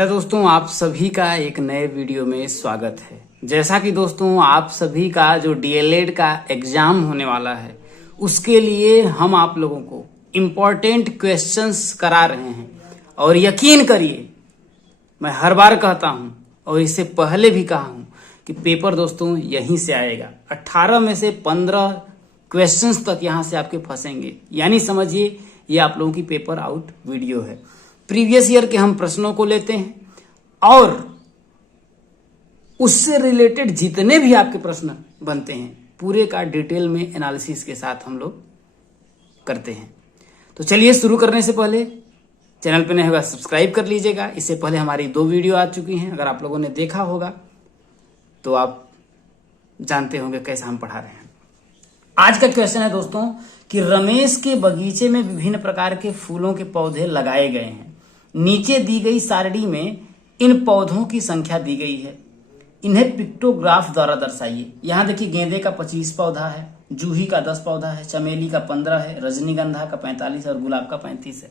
Hello दोस्तों, आप सभी का एक नए वीडियो में स्वागत है। जैसा कि दोस्तों आप सभी का जो डीएलएड का एग्जाम होने वाला है उसके लिए हम आप लोगों को इम्पोर्टेंट क्वेश्चंस करा रहे हैं। और यकीन करिए, मैं हर बार कहता हूं और इससे पहले भी कहा हूं कि पेपर दोस्तों यहीं से आएगा। 18 में से 15 क्वेश्चंस तक यहां से आपके फंसेंगे, यानी समझिए ये आप लोगों की पेपर आउट वीडियो है। प्रीवियस ईयर के हम प्रश्नों को लेते हैं और उससे रिलेटेड जितने भी आपके प्रश्न बनते हैं पूरे का डिटेल में एनालिसिस के साथ हम लोग करते हैं। तो चलिए शुरू करने से पहले चैनल पे नए होगा सब्सक्राइब कर लीजिएगा। इससे पहले हमारी 2 वीडियो आ चुकी हैं, अगर आप लोगों ने देखा होगा तो आप जानते होंगे कैसा हम पढ़ा रहे हैं। आज का क्वेश्चन है दोस्तों कि रमेश के बगीचे में विभिन्न प्रकार के फूलों के पौधे लगाए गए हैं। नीचे दी गई सारणी में इन पौधों की संख्या दी गई है, इन्हें पिक्टोग्राफ द्वारा दर्शाइए। यहां देखिए गेंदे का 25 पौधा है, जूही का 10 पौधा है, चमेली का 15 है, रजनीगंधा का 45 और गुलाब का 35 है।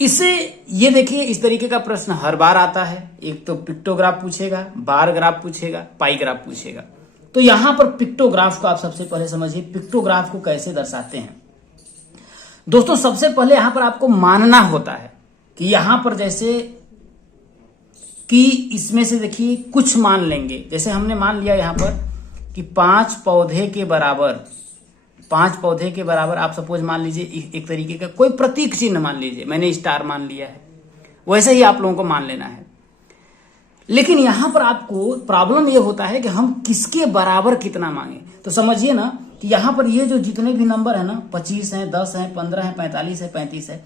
इसे ये देखिए, इस तरीके का प्रश्न हर बार आता है। एक तो पिक्टोग्राफ पूछेगा, बार ग्राफ पूछेगा, पाई ग्राफ पूछेगा। तो यहां पर पिक्टोग्राफ को आप सबसे पहले समझिए, पिक्टोग्राफ को कैसे दर्शाते हैं। दोस्तों सबसे पहले यहां पर आपको मानना होता है कि यहां पर जैसे कि इसमें से देखिए कुछ मान लेंगे। जैसे हमने मान लिया यहां पर कि 5 पौधे के बराबर आप सपोज मान लीजिए एक तरीके का कोई प्रतीक चिन्ह मान लीजिए, मैंने स्टार मान लिया है, वैसे ही आप लोगों को मान लेना है। लेकिन यहां पर आपको प्रॉब्लम यह होता है कि हम किसके बराबर कितना मांगे। तो समझिए ना कि यहां पर ये जो जितने भी नंबर है ना, 25 है, 10 है, 15 है, 45 है, 35 है,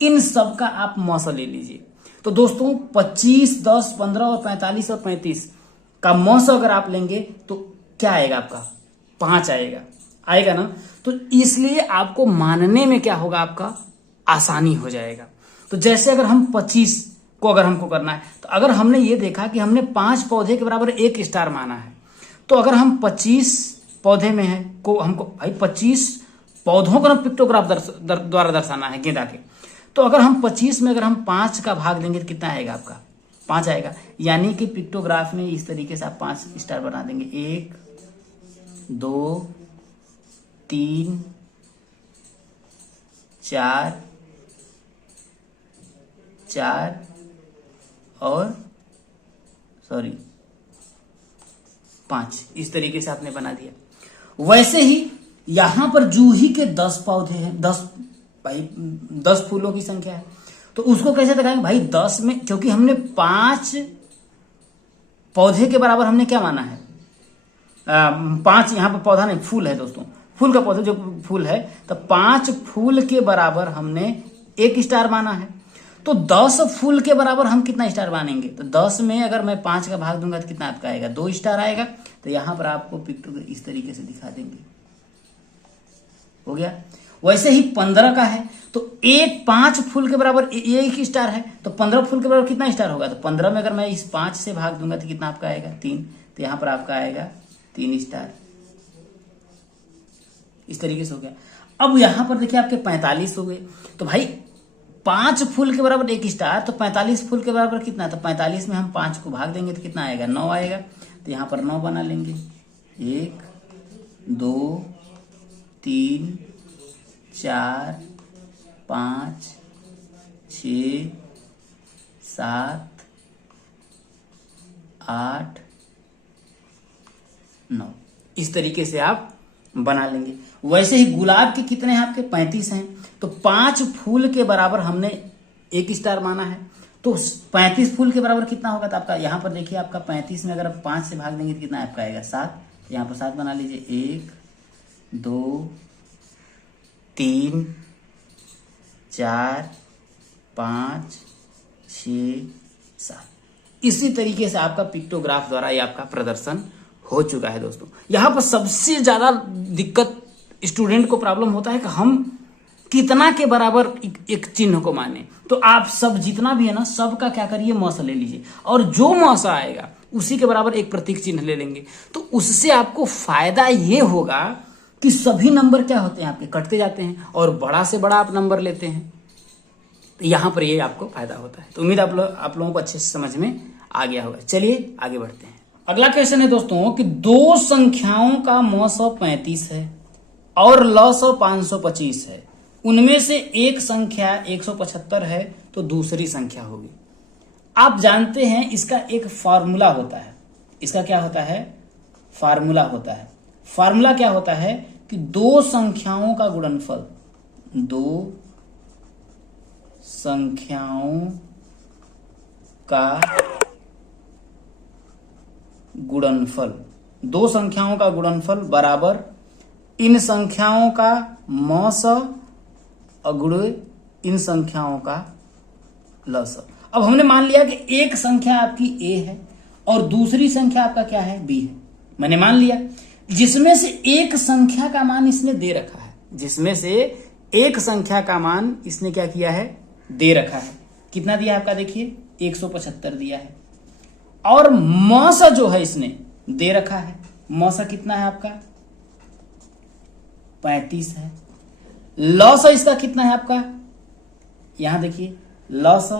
इन सब का आप मौसा ले लीजिए। तो दोस्तों 25, 10, 15 और 45 और 35 का मौसा अगर आप लेंगे तो क्या आएगा आपका? 5 आएगा ना। तो इसलिए आपको मानने में क्या होगा, आपका आसानी हो जाएगा। तो जैसे अगर हम 25 को अगर हमको करना है, तो अगर हमने ये देखा कि हमने 5 पौधे के बराबर 1 स्टार माना है, तो अगर हम 25 पौधे में है को हमको भाई 25 पौधों को पिक्टोग्राफ द्वारा दर्शाना है गेंदा के। तो अगर हम 25 में अगर हम 5 का भाग देंगे तो कितना आएगा आपका? 5 आएगा। यानी कि पिक्टोग्राफ में इस तरीके से आप 5 स्टार बना देंगे। 1, 2, 3, 4 और 5, इस तरीके से आपने बना दिया। वैसे ही यहां पर जूही के 10 पौधे हैं, 10 फूलों की संख्या है। तो उसको कैसे दिखाएंगे भाई? 10 में, क्योंकि हमने 5 पौधे के बराबर हमने क्या माना है? 5 यहां पर पौधा नहीं, फूल है दोस्तों, फूल का पौधा जो फूल है, तो 5 फूल के बराबर हमने 1 स्टार माना है। तो 10 फूल के बराबर हम कितना स्टार मानेंगे? तो 10 में अगर मैं 5 का भाग दूंगा तो कितना आपका आएगा? 2 स्टार आएगा। तो यहां पर आपको पिक्टोग्राफ इस तरीके से दिखा देंगे। हो गया। वैसे ही 15 का है, तो 5 फूल के बराबर 1 स्टार है, तो 15 फूल के बराबर कितना स्टार होगा? तो 15 में अगर मैं इस 5 से भाग दूंगा तो कितना आपका आएगा? 3। तो यहां पर आपका आएगा 3 स्टार। इस तरीके से हो गया। अब यहां पर देखिए आपके 45 हो गए। तो भाई 5 फूल के बराबर 1 स्टार, तो 45 फूल के बराबर कितना? तो 45 में हम 5 को भाग देंगे तो कितना आएगा? 9 आएगा। तो यहां पर 9 बना लेंगे। 1, 2, 3, 4, 5, 6, 7, 8, 9, इस तरीके से आप बना लेंगे। वैसे ही गुलाब के कितने हैं आपके? 35 हैं। तो 5 फूल के बराबर हमने 1 स्टार माना है, तो 35 फूल के बराबर कितना होगा? तो आपका यहां पर देखिए, आपका 35 में अगर आप 5 से भाग देंगे तो कितना आपका आएगा? 7। यहां पर 7 बना लीजिए। 1, 2, 3, 4, 5, 6, 7। इसी तरीके से आपका पिक्टोग्राफ द्वारा ये आपका प्रदर्शन हो चुका है दोस्तों। यहां पर सबसे ज्यादा दिक्कत स्टूडेंट को प्रॉब्लम होता है कि हम कितना के बराबर एक चिन्ह को माने। तो आप सब जितना भी है ना, सबका क्या करिए? मौसा ले लीजिए, और जो मौसा आएगा उसी के बराबर एक प्रतीक चिन्ह ले लेंगे। तो उससे आपको फायदा ये होगा कि सभी नंबर क्या होते हैं आपके? कटते जाते हैं, और बड़ा से बड़ा आप नंबर लेते हैं। तो यहां पर ये आपको फायदा होता है। तो उम्मीद आप लोगों को अच्छे से समझ में आ गया होगा। चलिए आगे बढ़ते हैं। अगला क्वेश्चन है दोस्तों कि दो संख्याओं का मौसम 35 है और लसव 525 है, उनमें से एक संख्या 175 है तो दूसरी संख्या होगी। आप जानते हैं इसका एक फार्मूला होता है। इसका क्या होता है? फार्मूला होता है। फार्मूला क्या होता है कि दो संख्याओं का गुणनफल, दो संख्याओं का गुणनफल, दो संख्याओं का गुणनफल बराबर इन संख्याओं का मौस गुणे इन संख्याओं का लस। अब हमने मान लिया कि एक संख्या आपकी ए है और दूसरी संख्या आपका क्या है? बी है। मैंने मान लिया जिसमें से एक संख्या का मान इसने दे रखा है, जिसमें से एक संख्या का मान इसने क्या किया है? दे रखा है। कितना दिया आपका? देखिए 175 दिया है। और मौसा जो है इसने दे रखा है, मौसा कितना है आपका? 35 है। लॉस इसका कितना है आपका? यहां देखिए लॉस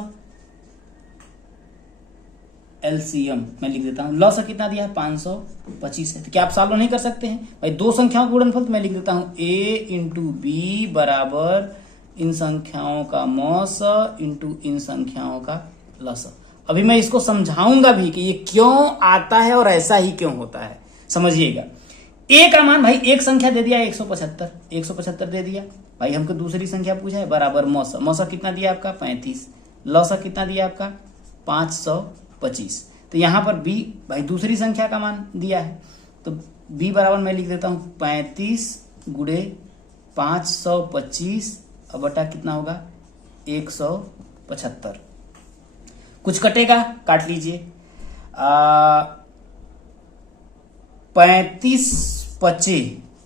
एलसीएम मैं लिख देता हूं। लॉस कितना दिया है? 525 है। तो क्या आप सॉल्व नहीं कर सकते हैं भाई? दो संख्याओं का गुणनफल तो मैं लिख देता हूं ए इंटू बी बराबर इन संख्याओं का मौस इंटू इन संख्याओं का लॉस। अभी मैं इसको समझाऊंगा भी कि ये क्यों आता है और ऐसा ही क्यों होता है, समझिएगा। ए का मान भाई एक संख्या दे दिया 175 दे दिया भाई। हमको दूसरी संख्या पूछा है बराबर मौसा। मौसा कितना दिया आपका? 35। लौसा कितना दिया आपका? 525। तो यहां पर बी भाई दूसरी संख्या का मान दिया है, तो बी बराबर मैं लिख देता हूं 35 गुणे 525 अब बटा कितना होगा? 175। कुछ कटेगा? काट लीजिए। 35 पचे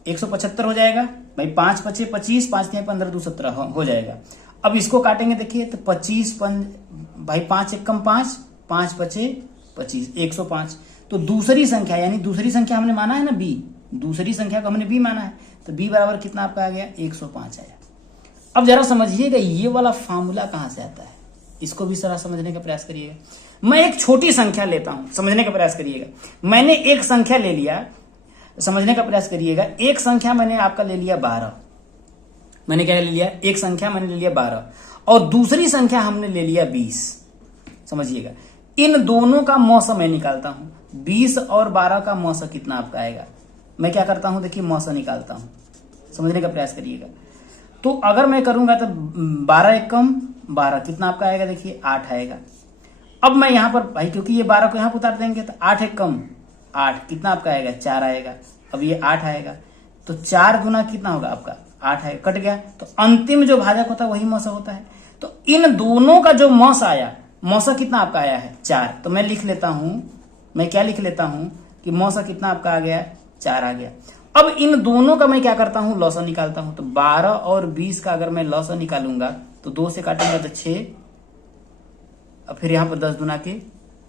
175 हो जाएगा भाई। 5 पचे 25, 5 15 2 17 हो जाएगा। अब इसको काटेंगे देखिए तो 25 भाई 5 एक कम 5, 5 पचे 25 105। तो दूसरी संख्या यानी दूसरी संख्या हमने माना है ना बी, दूसरी संख्या को हमने बी माना है, तो बी बराबर कितना आपका आ गया? 105 आया। अब जरा समझिएगा ये वाला फार्मूला कहां से आता है, इसको भी जरा समझने का प्रयास करिएगा। मैं एक छोटी संख्या लेता हूं, समझने का प्रयास करिएगा। मैंने एक संख्या ले लिया, समझने का प्रयास करिएगा। एक संख्या मैंने आपका ले लिया 12। मैंने क्या ले लिया? एक संख्या मैंने ले लिया 12 और दूसरी संख्या हमने ले लिया 20। समझिएगा, इन दोनों का मौसम मैं निकालता हूं। 20 और 12 का मौसम कितना आपका आएगा? मैं क्या करता हूं, देखिए मौसम निकालता हूं, समझने का प्रयास करिएगा। तो अगर मैं करूंगा तो 12 एक कम 12 कितना आपका आएगा? देखिए 8 आएगा। अब मैं यहां पर भाई क्योंकि ये 12 को यहां पर उतार देंगे तो 8 एक कम 8 कितना आपका आएगा? 4 आएगा। अब ये 8 आएगा तो 4 गुना कितना होगा आपका? 8 है, कट गया। तो अंतिम जो भाजक होता है वही मौसा होता है। तो इन दोनों का जो मौसा आया, मौसा कितना आपका आया है? 4। तो मैं लिख लेता हूं, मैं क्या लिख लेता हूं कि मौसा कितना आपका आ गया? 4 आ गया। अब इन दोनों का मैं क्या करता हूं? लौसा निकालता हूं। तो 12 और 20 का अगर मैं लौसा निकालूंगा तो 2 से काटूंगा तो 6, और फिर यहां पर 10 दुना के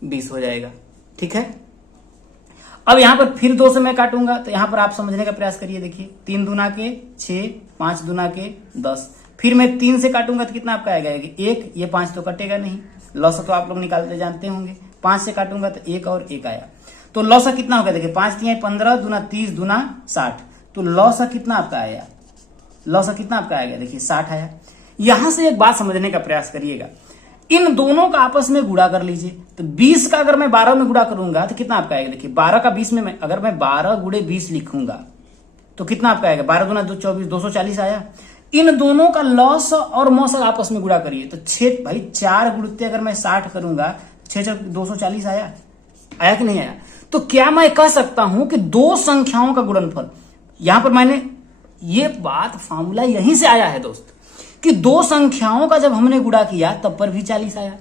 20 हो जाएगा। ठीक है। अब यहां पर फिर 2 से मैं काटूंगा तो यहां पर आप समझने का प्रयास करिए। देखिए 3 दुना के 6, 5 दुना के 10। फिर मैं 3 से काटूंगा तो कितना आपका आएगा? 1। ये 5 तो कटेगा नहीं, लौसा तो आप लोग निकालते जानते होंगे। 5 से काटूंगा तो 1 और 1 आया। तो लौसा कितना होगा? देखिए 5 3 15 दुना 30 दुना 60। तो लौसा कितना आपका आया? लौसा कितना आपका आएगा? देखिए 60 आया। यहां से एक बात समझने का प्रयास करिएगा, इन दोनों का आपस में गुणा कर लीजिए। तो 20 का अगर मैं 12 में गुणा करूंगा तो कितना आपका आएगा? देखिए 12 का 20 में अगर मैं 12 गुणे 20 लिखूंगा तो कितना आपका आएगा? 12 दुना 24 240 आया। इन दोनों का लॉस और मौसा आपस में गुणा करिए तो 6 भाई 4 गुणते अगर मैं 60 करूंगा 6 240 आया। आया कि नहीं आया? तो क्या मैं कह सकता हूं कि दो संख्याओं का गुणनफल, यहां पर मैंने ये बात फार्मूला यहीं से आया है दोस्त, कि दो संख्याओं का जब हमने गुणा किया तब पर भी 40 आया,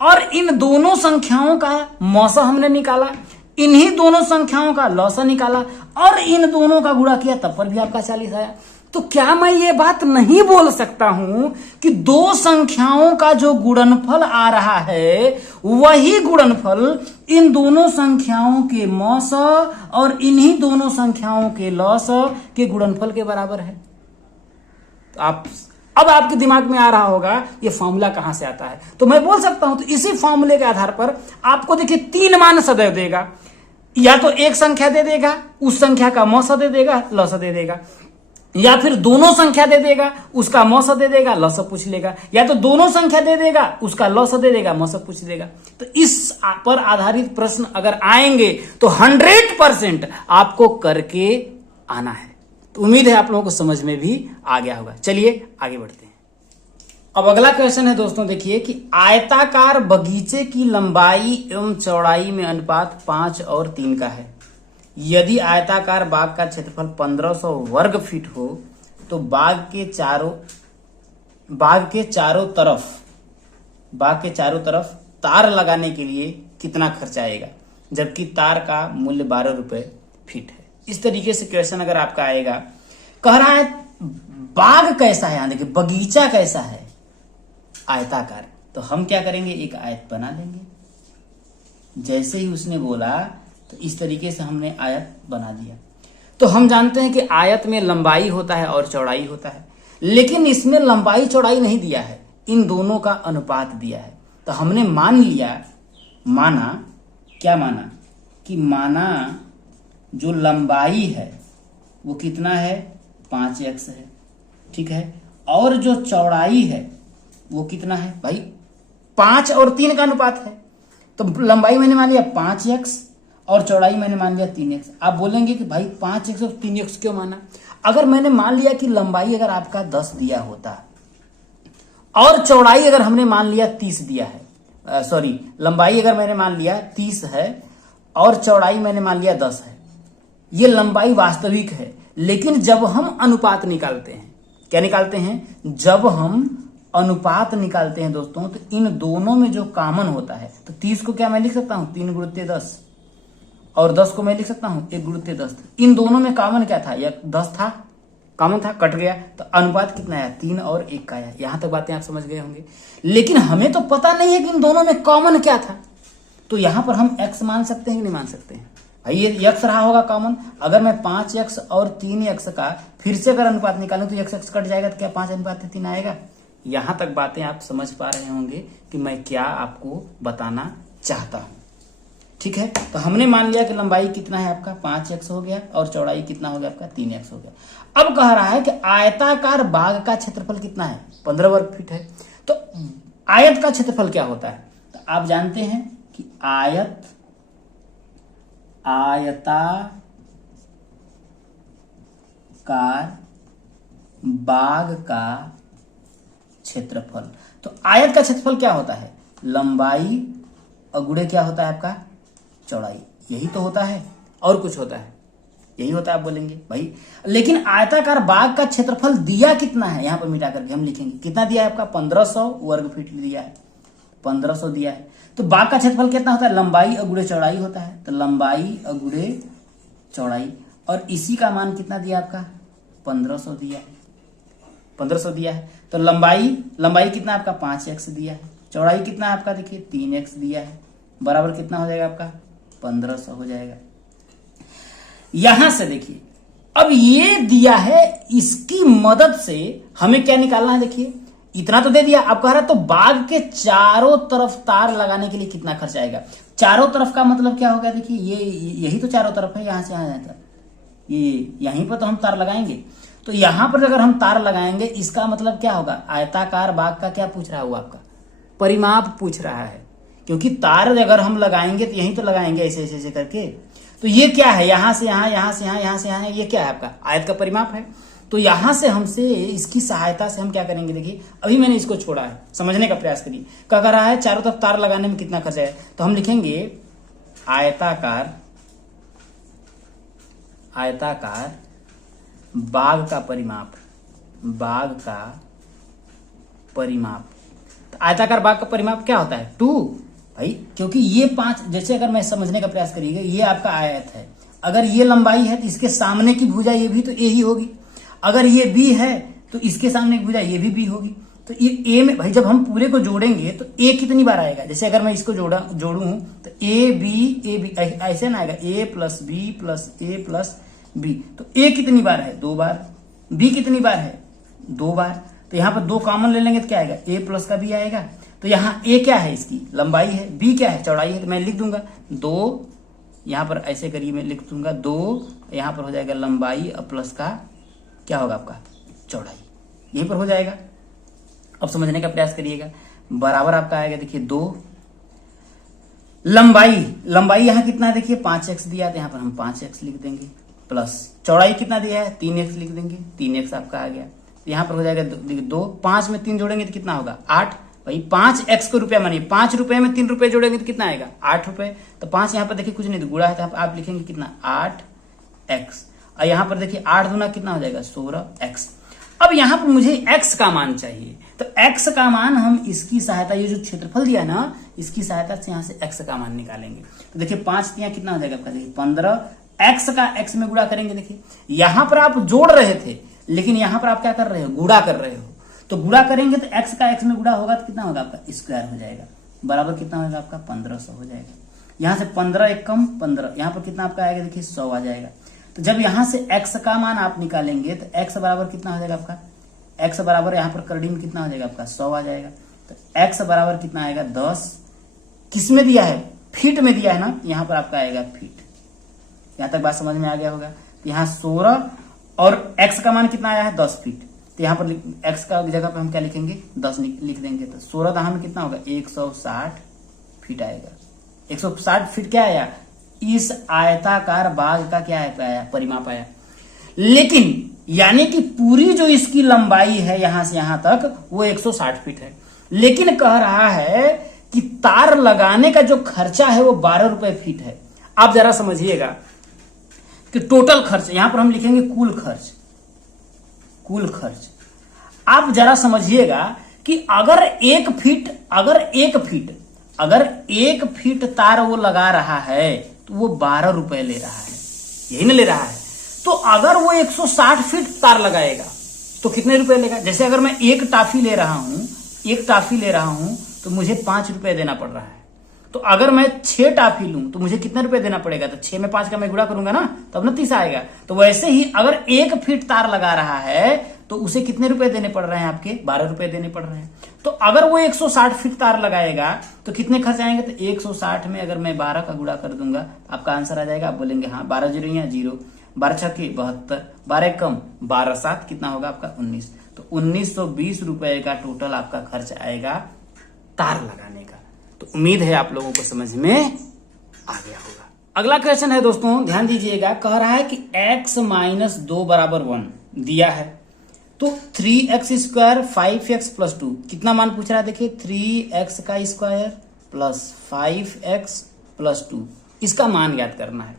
और इन दोनों संख्याओं का मौसा हमने निकाला, इन्हीं दोनों संख्याओं का लौसा निकाला और इन दोनों का गुणा किया तब पर भी आपका 40 आया। तो क्या मैं ये बात नहीं बोल सकता हूं कि दो संख्याओं का जो गुणनफल आ रहा है वही गुणनफल इन दोनों संख्याओं के मौसा और इन्हीं दोनों संख्याओं के लौसा के गुणनफल के बराबर है? तो आप अब आपके दिमाग में आ रहा होगा ये फॉर्मूला कहां से आता है, तो मैं बोल सकता हूं तो इसी फॉर्मूले के आधार पर आपको देखिए 3 मान सदैव देगा, या तो एक संख्या दे देगा, उस संख्या का मौसा दे देगा, लौसा दे देगा, या फिर दोनों संख्या दे देगा, उसका मौसा दे देगा, लौसा पूछ लेगा, या तो दोनों संख्या दे देगा, उसका लौसा दे देगा, मौसा पूछ लेगा। तो इस पर आधारित प्रश्न अगर आएंगे तो 100% आपको करके आना है। तो उम्मीद है आप लोगों को समझ में भी आ गया होगा। चलिए आगे बढ़ते हैं। अब अगला क्वेश्चन है दोस्तों, देखिए कि आयताकार बगीचे की लंबाई एवं चौड़ाई में अनुपात 5 और 3 का है। यदि आयताकार बाग का क्षेत्रफल 1500 वर्ग फीट हो तो बाग के चारों तरफ तार लगाने के लिए कितना खर्च आएगा, जबकि तार का मूल्य 12 रुपए फीट है। इस तरीके से क्वेश्चन अगर आपका आएगा, कह रहा है बाग कैसा है, देखिए बगीचा कैसा है, आयताकार। तो हम क्या करेंगे, एक आयत बना लेंगे। जैसे ही उसने बोला तो इस तरीके से हमने आयत बना दिया। तो हम जानते हैं कि आयत में लंबाई होता है और चौड़ाई होता है, लेकिन इसमें लंबाई चौड़ाई नहीं दिया है, इन दोनों का अनुपात दिया है। तो हमने माना जो लंबाई है वो कितना है, 5x है, ठीक है, और जो चौड़ाई है वो कितना है भाई, 5 और 3 का अनुपात है। तो लंबाई मैंने मान लिया 5x और चौड़ाई मैंने मान लिया 3x। आप बोलेंगे कि भाई 5x और 3x क्यों माना? अगर मैंने मान लिया कि लंबाई अगर आपका 10 दिया होता और चौड़ाई अगर हमने मान लिया 30 दिया है, लंबाई अगर मैंने मान लिया 30 है और चौड़ाई मैंने मान लिया 10 है, ये लंबाई वास्तविक है। लेकिन जब हम अनुपात निकालते हैं, क्या निकालते हैं, जब हम अनुपात निकालते हैं दोस्तों, तो इन दोनों में जो कॉमन होता है, तो 30 को क्या मैं लिख सकता हूं 3 गुणित 10, और 10 को मैं लिख सकता हूं 1 गुणित 10। इन दोनों में कॉमन क्या था, या 10 था, कॉमन था, कट गया, तो अनुपात कितना आया, 3 और 1 का आया। यहां तक बातें आप समझ गए होंगे। लेकिन हमें तो पता नहीं है कि इन दोनों में कॉमन क्या था, तो यहां पर हम x मान सकते हैं कि नहीं मान सकते हैं भाई, ये x रहा होगा कॉमन। अगर मैं 5x और 3x का फिर से अगर अनुपात निकालूं तो x कट जाएगा, तो क्या 5:3 आएगा। यहां तक बातें आप समझ पा रहे होंगे कि मैं क्या आपको बताना चाहता हूं, ठीक है। तो हमने मान लिया कि लंबाई कितना है आपका 5x हो गया और चौड़ाई कितना हो गया आपका 3x हो गया। अब कह रहा है कि आयताकार बाग का क्षेत्रफल कितना है, 15 वर्ग फीट है। तो आयत का क्षेत्रफल क्या होता है, तो आप जानते हैं कि आयताकार बाग का क्षेत्रफल, तो आयत का क्षेत्रफल क्या होता है, लंबाई अगुणे क्या होता है आपका चौड़ाई, यही तो होता है, और कुछ होता है, यही होता है। आप बोलेंगे भाई लेकिन आयताकार बाग का क्षेत्रफल दिया कितना है, यहां पर मिटा करके हम लिखेंगे कितना दिया है आपका 1500 वर्ग फीट दिया है, 1500 दिया है। तो बाग का क्षेत्रफल कितना होता है, लंबाई अगुणे चौड़ाई होता है, तो लंबाई अगुणे चौड़ाई, और इसी का मान कितना दिया आपका 1500 दिया है, 1500 दिया है। तो लंबाई कितना आपका 5x दिया है, चौड़ाई कितना आपका देखिए 3x दिया है, बराबर कितना हो जाएगा आपका 1500 हो जाएगा। यहां से देखिए अब ये दिया है, इसकी मदद से हमें क्या निकालना है, देखिए इतना तो दे दिया। अब कह रहा है तो बाग के चारों तरफ तार लगाने के लिए कितना खर्च आएगा। चारों तरफ का मतलब क्या होगा, देखिए ये यही तो चारों तरफ है, यहां से यहां जाता, ये यहीं पर तो हम तार लगाएंगे। तो यहां पर अगर हम तार लगाएंगे इसका मतलब क्या होगा, आयताकार बाग का क्या पूछ रहा है वो आपका परिमाप पूछ रहा है, क्योंकि तार अगर हम लगाएंगे तो यहीं तो लगाएंगे ऐसे ऐसे ऐसे करके। तो ये क्या है, यहां से यहां, यहां से यहां, यहां से यहां, ये क्या है आपका आयत का परिमाप है। तो यहां से हमसे इसकी सहायता से हम क्या करेंगे, देखिए अभी मैंने इसको छोड़ा है, समझने का प्रयास करिए। क्या कर रहा है, चारों तरफ तार लगाने में कितना खर्च है, तो हम लिखेंगे आयताकार बाग का परिमाप, तो आयताकार बाग का परिमाप क्या होता है 2 भाई, क्योंकि ये 5, जैसे अगर मैं समझने का प्रयास करिएगा, ये आपका आयत है, अगर ये लंबाई है तो इसके सामने की भुजा ये भी तो ए ही होगी, अगर ये बी है तो इसके सामने की भुजा ये भी बी होगी। तो ये ए में भाई जब हम पूरे को जोड़ेंगे तो ए कितनी बार आएगा, जैसे अगर मैं इसको जोड़ू तो ए बी ऐसे ना आएगा, ए plus B plus A plus B, तो ए कितनी बार है 2 बार, बी कितनी बार है 2 बार, तो यहाँ पर 2 कॉमन ले लेंगे तो क्या आएगा, ए प्लस का बी आएगा। तो यहाँ ए क्या है, इसकी लंबाई है, बी क्या है, चौड़ाई है। तो मैं लिख दूंगा 2, यहाँ पर ऐसे करिए मैं लिख दूंगा 2, यहाँ पर हो जाएगा लंबाई और प्लस का क्या होगा आपका चौड़ाई, यहीं पर हो जाएगा। अब समझने का प्रयास करिएगा, बराबर आपका आएगा देखिए 2 लंबाई यहाँ कितना है देखिए 5x दिया, तो यहाँ पर हम 5x लिख देंगे, प्लस चौड़ाई कितना दिया है 3x लिख देंगे, 3x आपका आ गया। तो यहाँ पर हो जाएगा 2, 5 में 3 जोड़ेंगे तो कितना होगा 8। भाई 5x को रुपया मानिए, 5 रुपए में 3 रुपए जोड़ेंगे तो कितना आएगा 8 रुपए। तो 5 यहाँ पर देखिए कुछ नहीं तो गुणा है, तो आप लिखेंगे कितना 8x, और यहाँ पर देखिए 8 दूना कितना हो जाएगा 16x। अब यहाँ पर मुझे x का मान चाहिए, तो x का मान हम इसकी सहायता, ये जो क्षेत्रफल दिया है ना, इसकी सहायता से यहाँ से x का मान निकालेंगे। तो देखिए 5 तिया कितना हो जाएगा आपका, देखिए 15, x का x में गुणा करेंगे। देखिए यहाँ पर आप जोड़ रहे थे, लेकिन यहाँ पर आप क्या कर रहे हो, गुणा कर रहे हो। तो गुणा करेंगे तो x का x में गुणा होगा तो कितना होगा आपका स्क्वायर हो जाएगा, बराबर कितना होगा आपका 1500 हो जाएगा। यहाँ से 15 एक कम 15, यहाँ पर कितना आपका आएगा देखिए 100 आ जाएगा। तो जब यहाँ से x का मान आप निकालेंगे तो x बराबर कितना हो जाएगा आपका, x बराबर यहाँ पर करड़ी में कितना हो जाएगा आपका 100 आ जाएगा। तो x बराबर कितना आएगा 10, किस में दिया है, फीट में दिया है ना, यहाँ पर आपका आएगा फीट। यहाँ तक बात समझ में आ गया होगा। तो यहाँ 16 और x का मान कितना आया है 10 फीट, तो यहाँ पर x का जगह पर हम क्या लिखेंगे 10 लिख देंगे। तो 16 दहां में कितना होगा 160 फीट आएगा। 160 फीट क्या आया, इस आयताकार बाग का क्या आया परिमाप आया। लेकिन यानी कि पूरी जो इसकी लंबाई है यहां से यहां तक वो 160 फीट है, लेकिन कह रहा है कि तार लगाने का जो खर्चा है वो 12 रुपए फीट है। आप जरा समझिएगा कि टोटल खर्च, यहां पर हम लिखेंगे कुल खर्च। आप जरा समझिएगा कि अगर एक फीट तार वो लगा रहा है तो वो 12 रुपए ले रहा है, यही ना ले रहा है। तो अगर वो 160 फीट तार लगाएगा तो कितने रुपए लेगा। जैसे अगर मैं एक टाफी ले रहा हूं तो मुझे 5 रुपए देना पड़ रहा है। तो अगर मैं 6 टाफी लूं तो मुझे कितने रुपए देना पड़ेगा, तो 6 में 5 का मैं गुणा करूंगा ना, तब ना 30 आएगा। तो वैसे ही अगर 1 फीट तार लगा रहा है तो उसे कितने रुपए देने पड़ रहे हैं आपके 12 रुपए देने पड़ रहे हैं। तो अगर वो 160 फीट तार लगाएगा तो कितने खर्च आएंगे, तो 160 में अगर मैं 12 का गुणा कर दूंगा आपका आंसर आ जाएगा। आप बोलेंगे हाँ 12 जीरो या 0, 12 छक्के 72, 12 कम 12 7 कितना होगा आपका 19। तो 1920 रुपए का टोटल आपका खर्च आएगा तार लगाने का। तो उम्मीद है आप लोगों को समझ में आ गया होगा। अगला क्वेश्चन है दोस्तों, ध्यान दीजिएगा, कह रहा है कि x माइनस 2 बराबर 1 दिया है, तो 3x स्क्वायर 5x प्लस 2 कितना मान पूछ रहा है। देखिए 3x का स्क्वायर प्लस 5x प्लस 2 इसका मान ज्ञात करना है।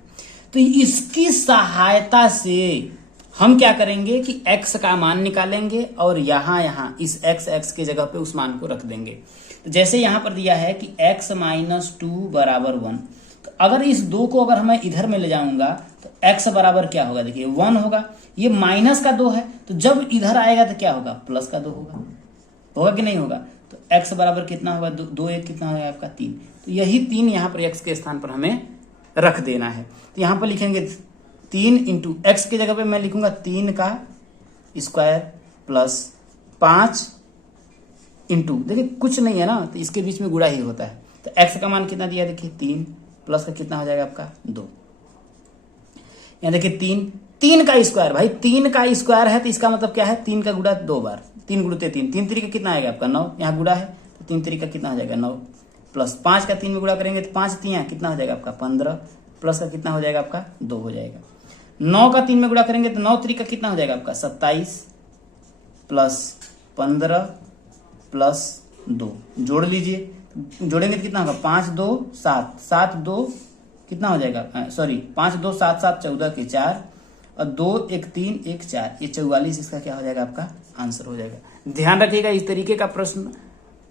तो इसकी सहायता से हम क्या करेंगे कि x का मान निकालेंगे और यहां इस x के जगह पे उस मान को रख देंगे। तो जैसे यहां पर दिया है कि x माइनस 2 बराबर 1, तो अगर इस 2 को अगर मैं इधर में ले जाऊंगा तो x बराबर क्या होगा, देखिए 1 होगा। ये माइनस का 2 है, तो जब इधर आएगा तो क्या होगा प्लस का 2 होगा कि नहीं होगा। तो x बराबर कितना होगा 2 1 कितना होगा आपका 3। तो यही 3 यहाँ पर x के स्थान पर हमें रख देना है। तो यहाँ पर लिखेंगे 3 इंटू एक्स के जगह पे मैं लिखूंगा 3 का स्क्वायर प्लस 5 इंटू, देखिए कुछ नहीं है ना तो इसके बीच में गुणा ही होता है। तो x का मान कितना दिया देखिए 3 प्लस का कितना हो जाएगा आपका 2। यहाँ देखिए 3 का स्क्वायर, भाई 3 का स्क्वायर है तो इसका मतलब क्या है 3 का गुणा 2 बार, 3 गुणते 3, 3 तरीका कितना आएगा आपका 9, यहाँ गुणा है तो 3 तरीका कितना हो जाएगा 9, प्लस 5 का 3 में गुणा करेंगे तो 5 3 कितना हो जाएगा आपका 15, प्लस का कितना हो जाएगा आपका 2 हो जाएगा। 9 का 3 में गुणा करेंगे तो 9 तरीका कितना हो जाएगा आपका 27 प्लस 15 प्लस 2, जोड़ लीजिए, जोड़ेंगे तो कितना होगा 5 2 7, 7 2 कितना हो जाएगा, सॉरी 5 2 7 7 14 के 4 और 2 1 3 1 4, ये 44 इसका क्या हो जाएगा आपका आंसर हो जाएगा। ध्यान रखिएगा इस तरीके का प्रश्न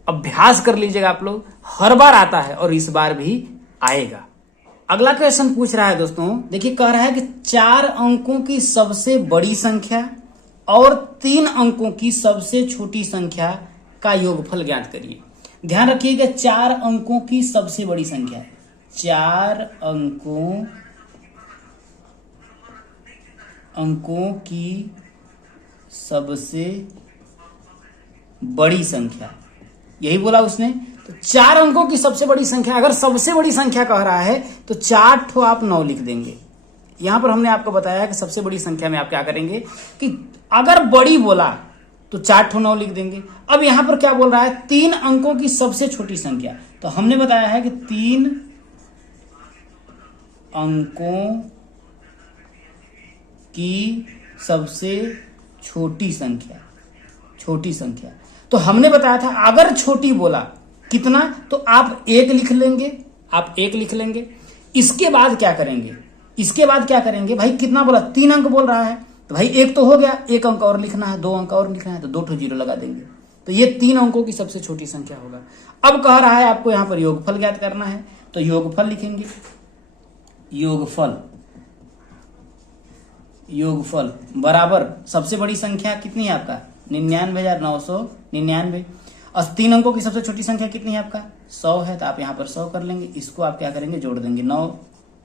अभ्यास कर लीजिएगा आप लोग, हर बार आता है और इस बार भी आएगा। अगला क्वेश्चन पूछ रहा है दोस्तों, देखिए कह रहा है कि 4 अंकों की सबसे बड़ी संख्या और 3 अंकों की सबसे छोटी संख्या का योगफल ज्ञात करिए। ध्यान रखिएगा 4 अंकों की सबसे बड़ी संख्या, 4 अंकों की सबसे बड़ी संख्या, यही बोला उसने। तो 4 अंकों की सबसे बड़ी संख्या, अगर सबसे बड़ी संख्या कह रहा है तो 4 ठो आप 9 लिख देंगे। यहां पर हमने आपको बताया कि सबसे बड़ी संख्या में आप क्या करेंगे कि अगर बड़ी बोला तो 4 ठो 9 लिख देंगे। अब यहां पर क्या बोल रहा है, 3 अंकों की सबसे छोटी संख्या, तो हमने बताया है कि 3 अंकों की सबसे छोटी संख्या, छोटी संख्या, तो हमने बताया था अगर छोटी बोला कितना, तो आप 1 लिख लेंगे, आप 1 लिख लेंगे। इसके बाद क्या करेंगे, इसके बाद क्या करेंगे भाई, कितना बोला, 3 अंक बोल रहा है, तो भाई 1 तो हो गया, 1 अंक और लिखना है, 2 अंक और लिखना है, तो 2 ठो 0 लगा देंगे। तो ये 3 अंकों की सबसे छोटी संख्या होगा। अब कह रहा है आपको यहां पर योगफल ज्ञात करना है, तो योगफल लिखेंगे, योगफल, योगफल बराबर सबसे बड़ी संख्या कितनी है आपका 99,999। और 3 अंकों की सबसे छोटी संख्या कितनी है आपका 100 है, तो आप यहाँ पर 100 कर लेंगे। इसको आप क्या करेंगे, जोड़ देंगे, 9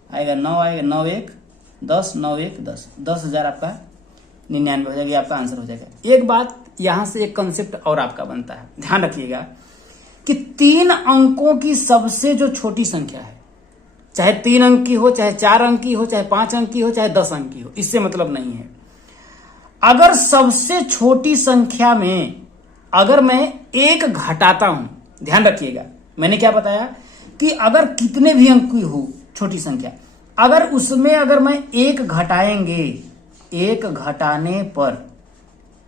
आएगा, 9 आएगा, 9 1 10, 9 1 10, 10,000 आपका 99 हो जाएगा, आपका आंसर हो जाएगा। एक बात यहां से एक कंसेप्ट और आपका बनता है, ध्यान रखिएगा कि 3 अंकों की सबसे जो छोटी संख्या है, चाहे 3 अंक की हो, चाहे 4 अंक की हो, चाहे 5 अंक की हो, चाहे 10 अंक की हो, इससे मतलब नहीं है। अगर सबसे छोटी संख्या में अगर मैं 1 घटाता हूं, ध्यान रखिएगा मैंने क्या बताया कि अगर कितने भी अंक की हो छोटी संख्या, अगर उसमें अगर मैं 1 घटाएंगे, 1 घटाने पर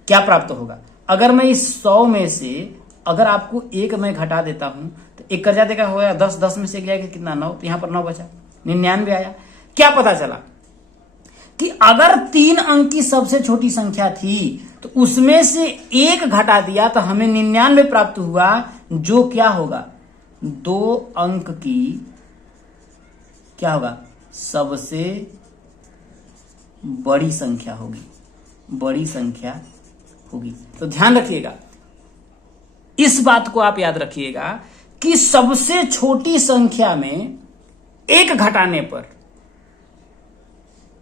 क्या प्राप्त होगा, अगर मैं इस 100 में से अगर आपको 1 मैं घटा देता हूं तो 1 कर जाते का हो गया 10, 10 में से जाएगा कितना 9, तो यहां पर 9 बचा, 99 आया। क्या पता चला कि अगर 3 अंक की सबसे छोटी संख्या थी तो उसमें से 1 घटा दिया तो हमें 99 प्राप्त हुआ, जो क्या होगा 2 अंक की क्या होगा सबसे बड़ी संख्या होगी, बड़ी संख्या होगी। तो ध्यान रखिएगा, इस बात को आप याद रखिएगा कि सबसे छोटी संख्या में 1 घटाने पर,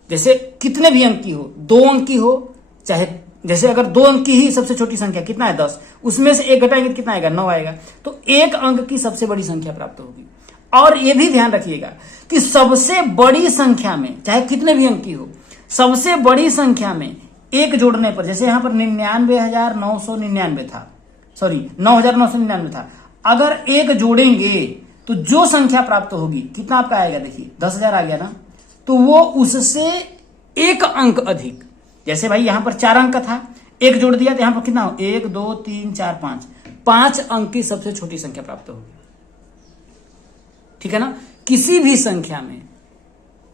जैसे कितने भी अंक की हो, 2 अंक की हो, चाहे जैसे अगर 2 अंक की ही सबसे छोटी संख्या कितना है 10, उसमें से 1 घटाएंगे तो कितना आएगा 9 आएगा, तो 1 अंक की सबसे बड़ी संख्या प्राप्त होगी। और यह भी ध्यान रखिएगा कि सबसे बड़ी संख्या में चाहे कितने भी अंक की हो, सबसे बड़ी संख्या में 1 जोड़ने पर, जैसे यहां पर 99,999 था, सॉरी 9,999 था, अगर 1 जोड़ेंगे तो जो संख्या प्राप्त होगी कितना आपका आएगा, देखिए 10,000 आ गया ना, तो वो उससे 1 अंक अधिक, जैसे भाई यहां पर 4 अंक था, 1 जोड़ दिया तो यहां पर कितना हो 1 2 3 4 5 अंक की सबसे छोटी संख्या प्राप्त होगी। ठीक है ना, किसी भी संख्या में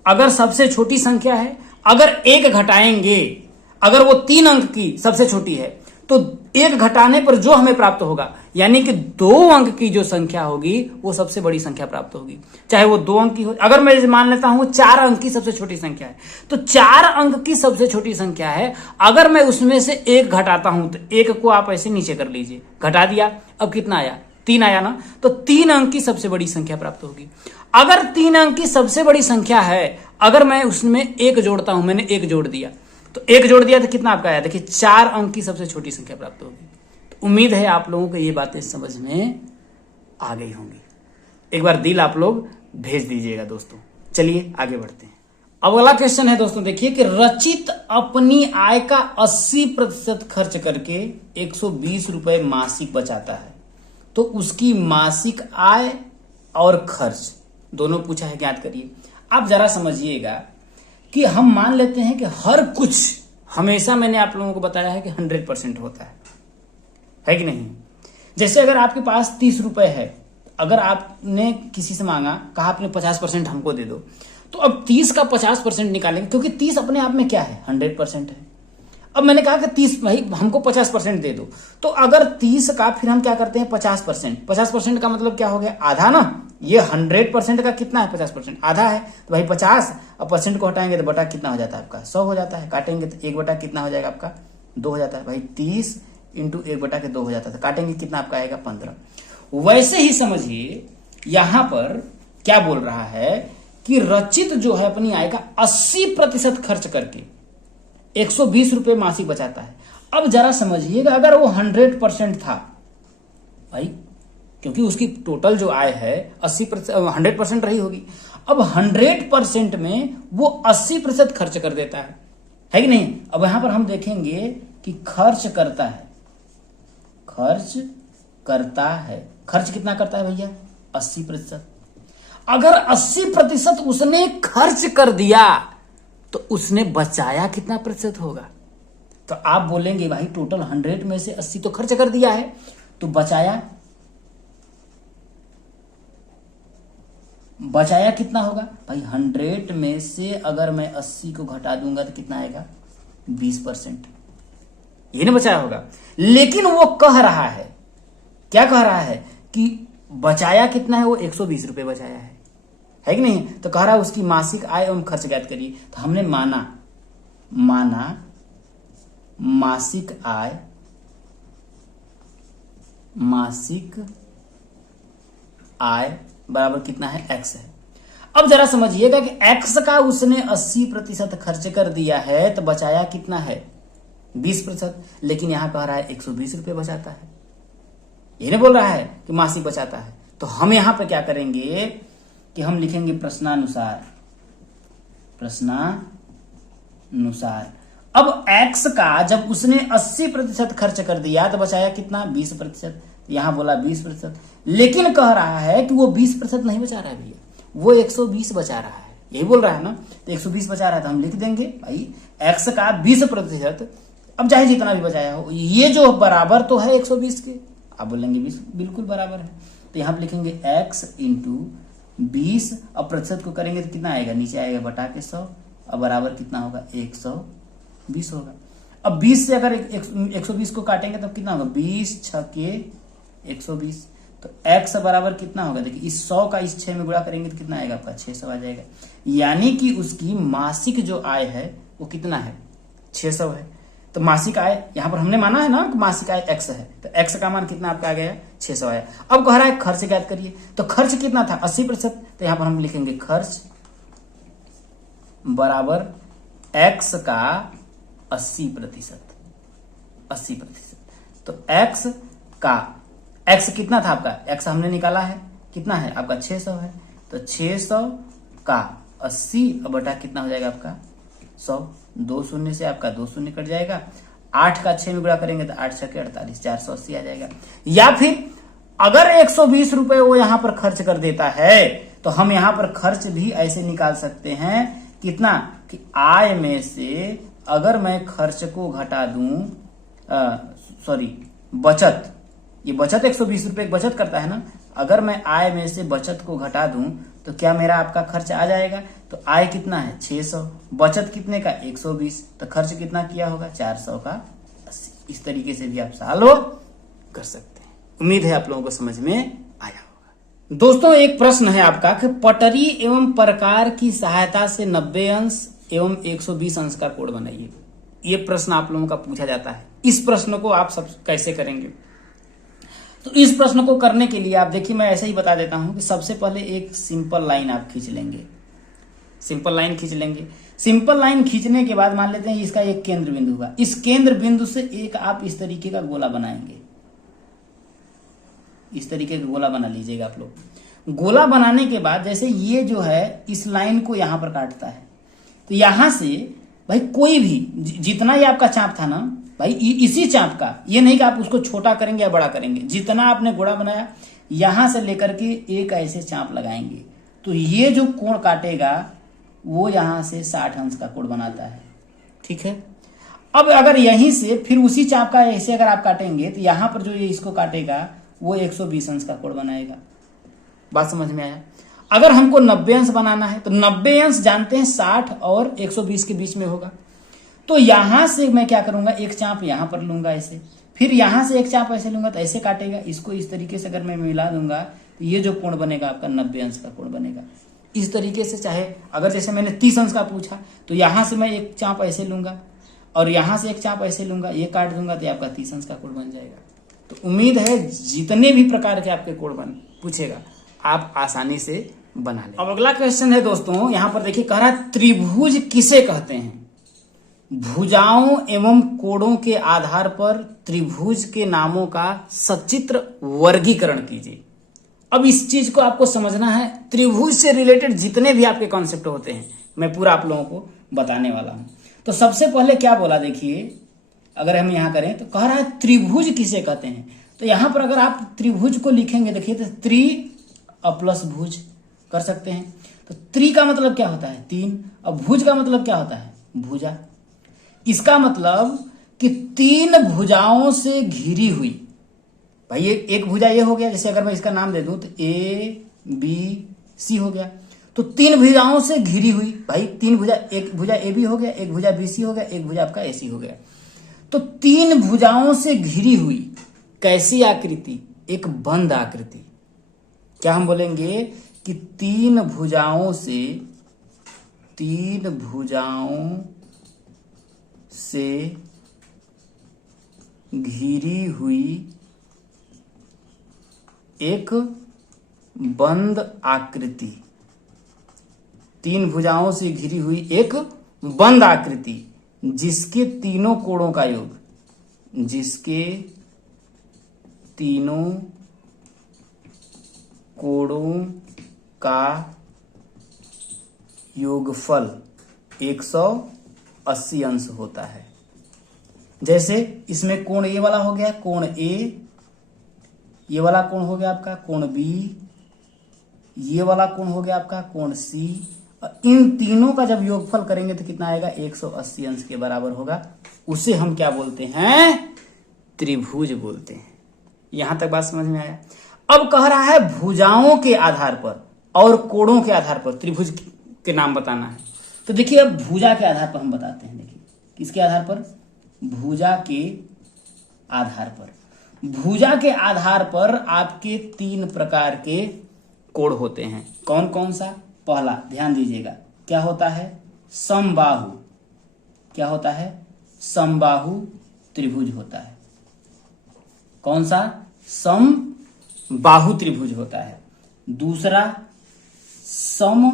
अगर सबसे छोटी संख्या है, अगर 1 घटाएंगे, अगर वो 3 अंक की सबसे छोटी है तो 1 घटाने पर जो हमें प्राप्त होगा, यानी कि 2 अंक की जो संख्या होगी वो सबसे बड़ी संख्या प्राप्त होगी, चाहे वो 2 अंक की हो। अगर मैं मान लेता हूं 4 अंक की सबसे छोटी संख्या है, तो 4 अंक की सबसे छोटी संख्या है, अगर मैं उसमें से 1 घटाता हूं तो 1 को आप ऐसे नीचे कर लीजिए, घटा दिया, अब कितना आया 3 आया ना, तो 3 अंक की सबसे बड़ी संख्या प्राप्त होगी। अगर 3 अंक की सबसे बड़ी संख्या है, अगर मैं उसमें 1 जोड़ता हूं, मैंने 1 जोड़ दिया, तो 1 जोड़ दिया तो कितना आपका आया, देखिए 4 अंक की सबसे छोटी संख्या प्राप्त होगी। तो उम्मीद है आप लोगों को ये बातें समझ में आ गई होंगी। एक बार दिल आप लोग भेज दीजिएगा दोस्तों। चलिए आगे बढ़ते हैं। अब अगला क्वेश्चन है दोस्तों, देखिए कि रचित अपनी आय का 80% खर्च करके 120 रुपए मासिक बचाता है, तो उसकी मासिक आय और खर्च दोनों पूछा है, ज्ञात करिए। आप जरा समझिएगा कि हम मान लेते हैं कि हर कुछ हमेशा, मैंने आप लोगों को बताया है कि 100% होता है कि नहीं। जैसे अगर आपके पास 30 रुपए है, अगर आपने किसी से मांगा, कहा आपने 50% हमको दे दो, तो अब 30 का 50% निकालेंगे, क्योंकि 30 अपने आप में क्या है 100% है। अब मैंने कहा कि 30 भाई हमको 50% दे दो, तो अगर 30 का फिर हम क्या करते हैं 50%, 50% का मतलब क्या हो गया आधा ना, ये 100% का कितना है 50% आधा है, तो भाई 50, अब परसेंट को हटाएंगे तो बटा कितना हो जाता है आपका 100 हो जाता है, काटेंगे तो 1 बटा कितना हो जाएगा आपका 2 हो जाता है, भाई 30 इंटू 1 बटा के 2 हो जाता है, काटेंगे कितना आपका आएगा 15। वैसे ही समझिए यहां पर क्या बोल रहा है कि रचित जो है अपनी आय का 80% खर्च करके 120 रुपए मासिक बचाता है। अब जरा समझिएगा, अगर वो 100% था भाई, क्योंकि उसकी टोटल जो आय है 80% 100% रही होगी। अब 100% में वो 80% खर्च कर देता है कि नहीं। अब यहां पर हम देखेंगे कि खर्च करता है, खर्च करता है, खर्च कितना करता है भैया 80%। अगर 80% उसने खर्च कर दिया तो उसने बचाया कितना प्रतिशत होगा। तो आप बोलेंगे भाई टोटल 100 में से 80 तो खर्च कर दिया है, तो बचाया कितना होगा भाई। 100 में से अगर मैं 80 को घटा दूंगा तो कितना आएगा 20%, ये नहीं बचाया होगा। लेकिन वो कह रहा है, क्या कह रहा है कि बचाया कितना है, वो 120 रुपए बचाया है कि नहीं। तो कह रहा है उसकी मासिक आय एवं खर्च ज्ञात करिए। तो हमने माना मासिक आय बराबर कितना है x है। अब जरा समझिएगा कि x का उसने 80% खर्च कर दिया है तो बचाया कितना है 20%। लेकिन यहां कह रहा है 120 रुपए बचाता है, ये नहीं बोल रहा है कि मासिक बचाता है। तो हम यहां पर क्या करेंगे कि हम लिखेंगे प्रश्नानुसार। अब x का जब उसने 80% खर्च कर दिया तो बचाया कितना 20%। यहां बोला 20%, लेकिन कह रहा है कि वो 20% नहीं बचा रहा है भैया, वो 120 बचा रहा है, यही बोल रहा है ना। तो 120 बचा रहा है तो हम लिख देंगे भाई x का 20%। अब चाहे जितना भी बचाया हो, ये जो बराबर तो है 120 के, आप बोलेंगे 20 बिल्कुल बराबर है। तो यहां पर लिखेंगे x इंटू 20। अब प्रतिशत को करेंगे तो कितना आएगा, नीचे आएगा बटा के 100। अब बराबर कितना होगा 120 होगा। अब 20 से अगर 120 को काटेंगे तब कितना होगा 20 छके 120। तो x बराबर कितना होगा, देखिए इस 100 का इस 6 में गुणा करेंगे तो कितना आएगा आपका 600 आ जाएगा। यानी कि उसकी मासिक जो आय है वो कितना है 600 है। तो मासिक आय यहां पर हमने माना है ना कि मासिक आय x है, तो x का मान कितना आपका आ गया 600 आया। अब कह रहा है खर्च ज्ञात करिए। तो खर्च कितना था 80%, तो यहां पर हम लिखेंगे खर्च बराबर x का 80%। तो x कितना था आपका, x हमने निकाला है कितना है आपका 600 है। तो 600 का 80 बटा कितना हो जाएगा आपका 100। 2 शून्य से आपका 2 शून्य कट जाएगा। 8 का 6 में गुणा करेंगे तो 8 छके 48, 480 आ जाएगा। या फिर अगर 120 रुपए वो यहां पर खर्च कर देता है तो हम यहां पर खर्च भी ऐसे निकाल सकते हैं कितना कि आय में से अगर मैं खर्च को घटा दूं, बचत, ये बचत 120 रुपए बचत करता है ना। अगर मैं आय में से बचत को घटा दूं तो क्या मेरा आपका खर्च आ जाएगा। तो आय कितना है 600, बचत कितने का 120, तो खर्च कितना किया होगा 400 का 80। इस तरीके से भी आप सॉल्व कर सकते हैं। उम्मीद है आप लोगों को समझ में आया होगा। दोस्तों एक प्रश्न है आपका कि पटरी एवं प्रकार की सहायता से 90 अंश एवं 120 अंश का कोण बनाइए। ये प्रश्न आप लोगों का पूछा जाता है। इस प्रश्न को आप सब कैसे करेंगे, तो इस प्रश्न को करने के लिए आप देखिए मैं ऐसे ही बता देता हूं कि सबसे पहले एक सिंपल लाइन आप खींच लेंगे। सिंपल लाइन खींचने के बाद मान लेते हैं इसका एक केंद्र बिंदु होगा। इस केंद्र बिंदु से एक आप इस तरीके का गोला बनाएंगे, इस तरीके का गोला बना लीजिएगा आप लोग। गोला बनाने के बाद जैसे ये जो है इस लाइन को यहां पर काटता है, तो यहां से भाई कोई भी जितना ये आपका चाप था ना भाई, इसी चाप का, ये नहीं कि आप उसको छोटा करेंगे या बड़ा करेंगे, जितना आपने गोला बनाया यहां से लेकर के एक ऐसे चाप लगाएंगे तो ये जो कोण काटेगा वो यहां से 60 अंश का कोण बनाता है। ठीक है। अब अगर यहीं से फिर उसी चाप का ऐसे अगर आप काटेंगे तो यहां पर जो ये इसको काटेगा वो 120 अंश का कोण बनाएगा। बात समझ में आया। अगर हमको 90 अंश बनाना है तो 90 अंश जानते हैं 60 और 120 के बीच में होगा। तो यहां से मैं क्या करूंगा, एक चाप यहां पर लूंगा ऐसे, फिर यहां से एक चाप ऐसे लूंगा तो ऐसे काटेगा। इसको इस तरीके से अगर मैं मिला दूंगा तो ये जो कोण बनेगा आपका 90 अंश का कोण बनेगा। इस तरीके से चाहे अगर जैसे मैंने 30 अंश का पूछा तो यहां से मैं एक चाप ऐसे लूंगा और यहां से एक चाप ऐसे लूंगा, ये काट दूंगा तो आपका 30 अंश का कोण बन जाएगा। तो उम्मीद है जितने भी प्रकार के आपके कोण बन पूछेगा आप आसानी से बना लें। अब अगला क्वेश्चन है दोस्तों, यहां पर देखिए कह रहा है त्रिभुज किसे कहते हैं। भुजाओं एवं कोणों के आधार पर त्रिभुज के नामों का सचित्र वर्गीकरण कीजिए। अब इस चीज को आपको समझना है, त्रिभुज से रिलेटेड जितने भी आपके कॉन्सेप्ट होते हैं मैं पूरा आप लोगों को बताने वाला हूं। तो सबसे पहले क्या बोला, देखिए अगर हम यहां करें तो कह रहा है त्रिभुज किसे कहते हैं। तो यहां पर अगर आप त्रिभुज को लिखेंगे, देखिए तो त्रि प्लस भुज कर सकते हैं। तो त्रि का मतलब क्या होता है, तीन। अब भुज का मतलब क्या होता है, भुजा। इसका मतलब कि तीन भुजाओं से घिरी हुई, भाई ये एक भुजा ये हो गया, जैसे अगर मैं इसका नाम दे दूं तो ए बी सी हो गया। तो तीन भुजाओं से घिरी हुई, भाई तीन भुजा, एक भुजा ए बी हो गया, एक भुजा बी सी हो गया, एक भुजा आपका ए सी हो गया। तो तीन भुजाओं से घिरी हुई कैसी आकृति, एक बंद आकृति। क्या हम बोलेंगे कि तीन भुजाओं से घिरी हुई एक बंद आकृति, तीन भुजाओं से घिरी हुई एक बंद आकृति जिसके तीनों कोणों का योग, जिसके तीनों कोणों का योगफल 180 अंश होता है। जैसे इसमें कोण ए वाला हो गया कोण ए, ये वाला कोण हो गया आपका कोण बी, ये वाला कोण हो गया आपका कोण सी। इन तीनों का जब योगफल करेंगे तो कितना आएगा, 180 अंश के बराबर होगा। उसे हम क्या बोलते हैं, त्रिभुज बोलते हैं। यहां तक बात समझ में आया। अब कह रहा है भुजाओं के आधार पर और कोणों के आधार पर त्रिभुज के नाम बताना है। तो देखिए अब भुजा के आधार पर हम बताते हैं। देखिए किसके आधार पर, भुजा के आधार पर। भुजा के आधार पर आपके तीन प्रकार के कोण होते हैं। कौन कौन सा, पहला ध्यान दीजिएगा, क्या होता है, समबाहु। क्या होता है, समबाहु त्रिभुज होता है। कौन सा, समबाहु त्रिभुज होता है। दूसरा सम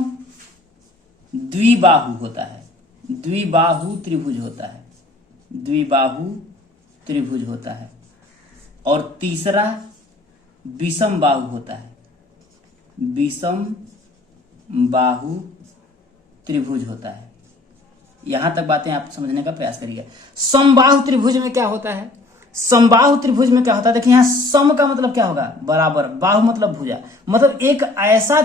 द्विबाहु होता है, द्विबाहु त्रिभुज होता है, द्विबाहु त्रिभुज होता है। और तीसरा विषम बाहु होता है, विषम बाहु त्रिभुज होता है। यहां तक बातें आप समझने का प्रयास करिए। समबाहु त्रिभुज में क्या होता है, समबाहु त्रिभुज में क्या होता है, देखिए यहां सम का मतलब क्या होगा, बराबर, बाहु मतलब भुजा, मतलब एक ऐसा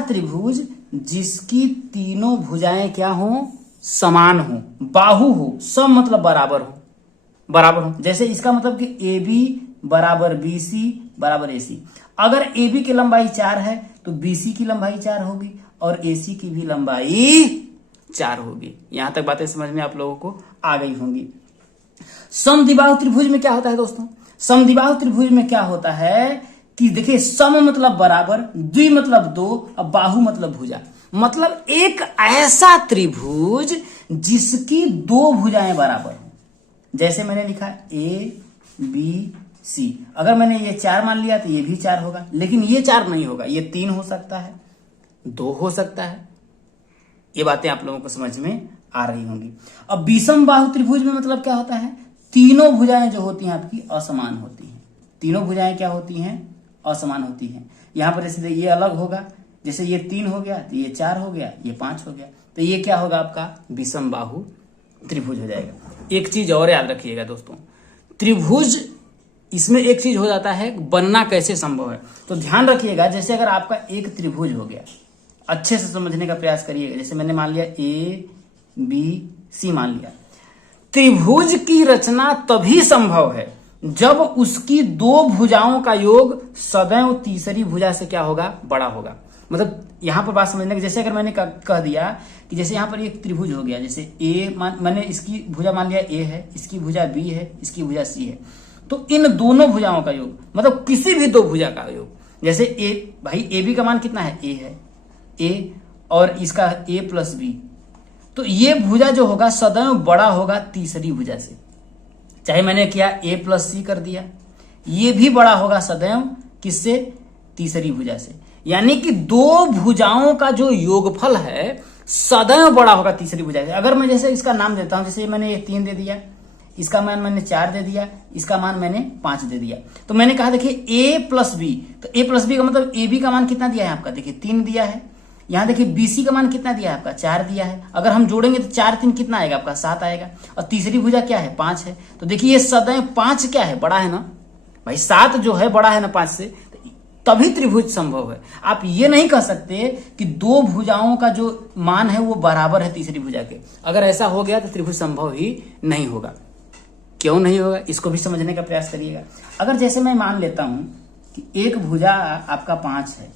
त्रिभुज जिसकी तीनों भुजाएं क्या हो, समान हो, बाहु हो, सम मतलब बराबर हो। जैसे इसका मतलब कि ए बी बराबर बी सी बराबर ए सी। अगर ए बी की लंबाई 4 है तो बी सी की लंबाई 4 होगी और ए सी की भी लंबाई 4 होगी। यहां तक बातें समझ में आप लोगों को आ गई होंगी। समद्विबाहु त्रिभुज में क्या होता है दोस्तों, समद्विबाहु त्रिभुज में क्या होता है कि देखिए सम मतलब बराबर, द्वि मतलब दो, और बाहु मतलब भुजा, मतलब एक ऐसा त्रिभुज जिसकी दो भुजाएं बराबर हो। जैसे मैंने लिखा ए बी सी, अगर मैंने ये 4 मान लिया तो ये भी 4 होगा, लेकिन ये 4 नहीं होगा, ये 3 हो सकता है, 2 हो सकता है। ये बातें आप लोगों को समझ में आ रही होंगी। अब विषम बाहु त्रिभुज में मतलब क्या होता है, तीनों भुजाएं जो होती हैं आपकी असमान होती हैं। तीनों भुजाएं क्या होती हैं, असमान होती हैं। यहां पर जैसे ये अलग होगा, जैसे ये 3 हो गया तो ये 4 हो गया, ये 5 हो गया, तो ये क्या होगा आपका विषम बाहु त्रिभुज हो जाएगा। एक चीज और याद रखिएगा दोस्तों, त्रिभुज इसमें एक चीज हो जाता है, बनना कैसे संभव है, तो ध्यान रखिएगा। जैसे अगर आपका एक त्रिभुज हो गया, अच्छे से समझने का प्रयास करिएगा। जैसे मैंने मान लिया ए बी सी मान लिया, त्रिभुज की रचना तभी संभव है जब उसकी दो भुजाओं का योग सदैव तीसरी भुजा से क्या होगा, बड़ा होगा। मतलब यहां पर बात समझने की, जैसे अगर मैंने कह दिया कि जैसे यहां पर एक त्रिभुज हो गया, जैसे ए मैंने इसकी भुजा मान लिया ए है, इसकी भुजा बी है, इसकी भुजा सी है, तो इन दोनों भुजाओं का योग मतलब किसी भी दो भुजा का योग, जैसे ए, भाई ए बी का मान कितना है, ए है, ए और इसका ए प्लस बी, तो ये भुजा जो होगा सदैव बड़ा होगा तीसरी भुजा से। चाहे मैंने किया ए प्लस सी कर दिया, ये भी बड़ा होगा सदैव किससे, तीसरी भुजा से। यानी कि दो भुजाओं का जो योगफल है सदैव बड़ा होगा तीसरी भुजा से। अगर मैं जैसे इसका नाम देता हूं, जैसे मैंने ये 3 दे दिया, इसका मान मैंने 4 दे दिया, इसका मान मैंने 5 दे दिया, तो मैंने कहा देखिए ए प्लस बी, तो ए प्लस बी का मतलब ए बी का मान कितना दिया है आपका, देखिए 3 दिया है। यहां देखिए बीसी का मान कितना दिया है आपका, 4 दिया है। अगर हम जोड़ेंगे तो 4 3 कितना आएगा आपका, 7 आएगा। और तीसरी भुजा क्या है, 5 है। तो देखिए ये सदैव 5 क्या है, बड़ा है ना भाई, 7 जो है बड़ा है ना 5 से, तभी त्रिभुज संभव है। आप ये नहीं कह सकते कि दो भुजाओं का जो मान है वो बराबर है तीसरी भुजा के। अगर ऐसा हो गया तो त्रिभुज संभव ही नहीं होगा। क्यों नहीं होगा, इसको भी समझने का प्रयास करिएगा। अगर जैसे मैं मान लेता हूं कि एक भुजा आपका 5 है,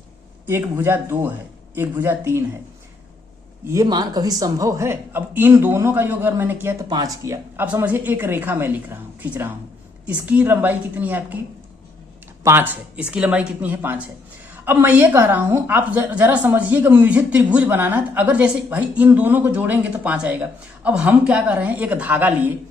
एक भुजा 2 है, एक भुजा 3 है, ये मान कभी संभव है? अब इन दोनों का योग अगर मैंने किया तो 5 किया। आप समझिए एक रेखा मैं लिख रहा हूं, खींच रहा हूं, इसकी लंबाई कितनी है आपकी, 5 है, इसकी लंबाई कितनी है, 5 है। अब मैं ये कह रहा हूं, आप जरा समझिए कि मुझे त्रिभुज बनाना है, तो अगर जैसे भाई इन दोनों को जोड़ेंगे तो 5 आएगा। अब हम क्या कर रहे हैं, एक धागा लिए,